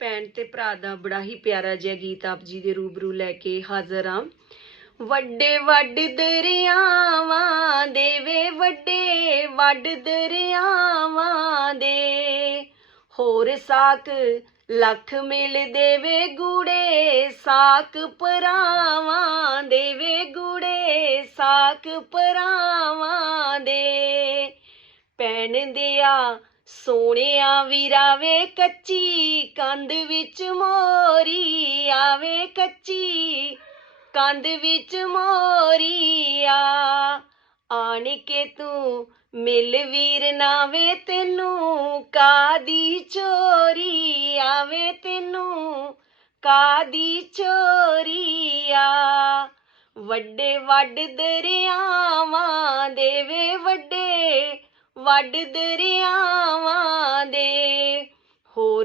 ਭੈਣ ਤੇ ਭਰਾ ਦਾ ਬੜਾ ਹੀ ਪਿਆਰਾ ਜਿਹਾ ਗੀਤ ਆਪ ਜੀ ਦੇ ਰੂਬਰੂ ਲੈ ਕੇ ਹਾਜ਼ਰ ਹਾਂ ਵੱਡੇ ਵੱਡ ਦਰਿਆਵਾਂ ਦੇ ਵੇ, ਵੱਡੇ ਵੱਡ ਦਰਿਆਵਾਂ ਦੇ। ਹੋਰ ਸਾਕ ਲੱਖ ਮਿਲ ਦੇਵੇ ਗੂੜੇ ਸਾਕ ਪਰਾਵਾਂ ਦੇਵੇ ਗੂੜੇ ਸਾਕ ਪਰਾਵਾਂ ਦੇ। ਪੈਣ ਦਿਆ ਸੋਹਣਿਆ ਵੀਰਾਵੇ ਕੱਚੀ ਕੰਧ ਵਿੱਚ ਮੋਰੀ, ਆਵੇ ਕੱਚੀ ਕੰਧ ਵਿੱਚ ਮੋਰੀਆ ਆਣ ਕੇ ਤੂੰ ਮਿਲ ਵੀਰ ਨਾਵੇ ਤੈਨੂੰ ਕਾਦੀ ਚੋਰੀ, ਆਵੇ ਤੈਨੂੰ ਕਾਦੀ ਚੋਰੀਆ ਵੱਡੇ ਵੱਡ ਦਰਿਆਵਾਂ ਦੇਵੇ ਵੱਡੇ ਵੱਡ ਦਰਿਆ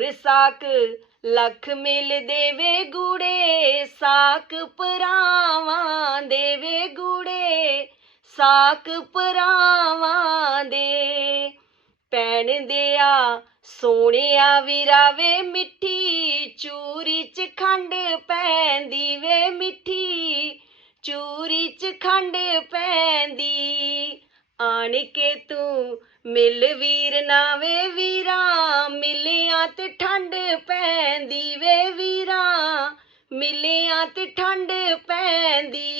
ਹੋਰ ਸਾਕ, ਲੱਖ ਮਿਲ ਦੇਵੇ ਗੂੜੇ, ਸਾਕ ਪਰਾਵਾਂ ਦੇਵੇ ਗੂੜੇ, ਸਾਕ ਪਰਾਵਾਂ ਦੇ। ਪੈਣ ਦਿਆ, ਸੋਹਣਿਆ ਵੀਰਾਵੇ ਮਿੱਠੀ, ਚੂਰੀ ਚ ਖੰਡ ਪੈਂਦੀ ਵੇ ਮਿੱਠੀ, ਚੂਰੀ ਚ ਖੰਡ ਪੈਂਦੀ, ਆਣ ਕੇ ਤੂੰ ਮਿਲ ਵੀਰ ਨਾਵੇ ਵੀਰਾ ਮਿਲਿਆ ਤੇ ਠੰਡ ਪੈਂਦੀ ਵੇ ਵੀਰਾ ਮਿਲਿਆ ਤੇ ਠੰਡ ਪੈਂਦੀ